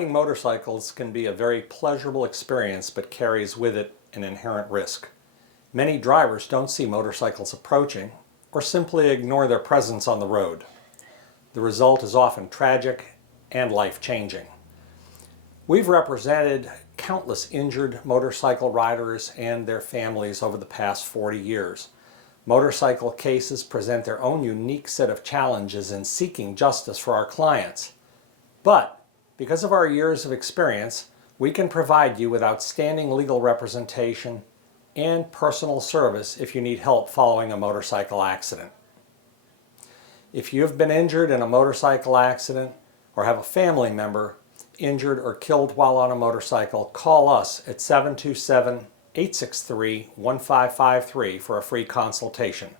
Riding motorcycles can be a very pleasurable experience but carries with it an inherent risk. Many drivers don't see motorcycles approaching or simply ignore their presence on the road. The result is often tragic and life-changing. We've represented countless injured motorcycle riders and their families over the past 40 years. Motorcycle cases present their own unique set of challenges in seeking justice for our clients. But because of our years of experience, we can provide you with outstanding legal representation and personal service if you need help following a motorcycle accident. If you have been injured in a motorcycle accident or have a family member injured or killed while on a motorcycle, call us at 727-863-1553 for a free consultation.